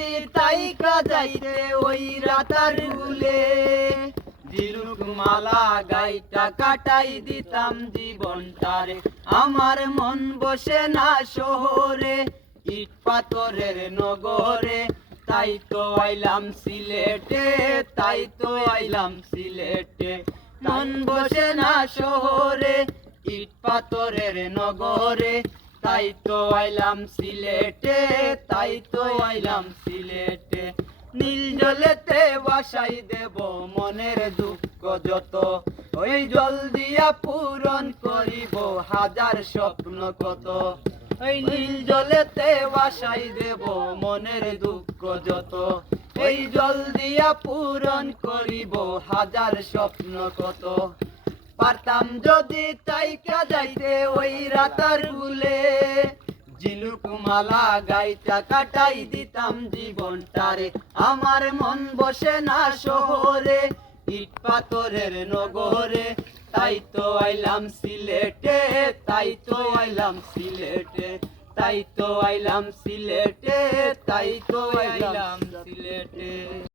যদি তাইকা যাইতে ওই রাতার গুলে, ঝিনুক মালা গাইটা কাটাই দিতাম জীবনটারে। আমার মন বসে না শহরে, ইট পাথরের নগরে, তাই তো আইলাম সিলেটে, তাই তো আইলাম সিলেটে। মন বসে না শহরে, ইট পাথরের নগরে, তাই তো আইলাম সিলেটে, তাই তো আইলাম সিলেটে। নীল জলেতে বাসাই দেব মনের দুঃখ যত, ওই জল দিয়া পূরণ করিব হাজার স্বপ্ন কত। ওই নীল জলেতে বাসাই দেব মনের দুঃখ যত, এই জল দিয়া পূরণ করিব হাজার স্বপ্ন কত। পারতাম যদি তাইকা যাইতে ওই রাতার গুলে, ঝিনুক মালা গাইটা কাটাই দিতাম জীবনটারে। আমার মন বসে না শহরে, ইট পাথরের নগরে, তাই তো আইলাম সিলেটে, তাই তো আইলাম সিলেটে, তাই তো আইলাম সিলেটে, তাই তো আইলাম সিলেটে।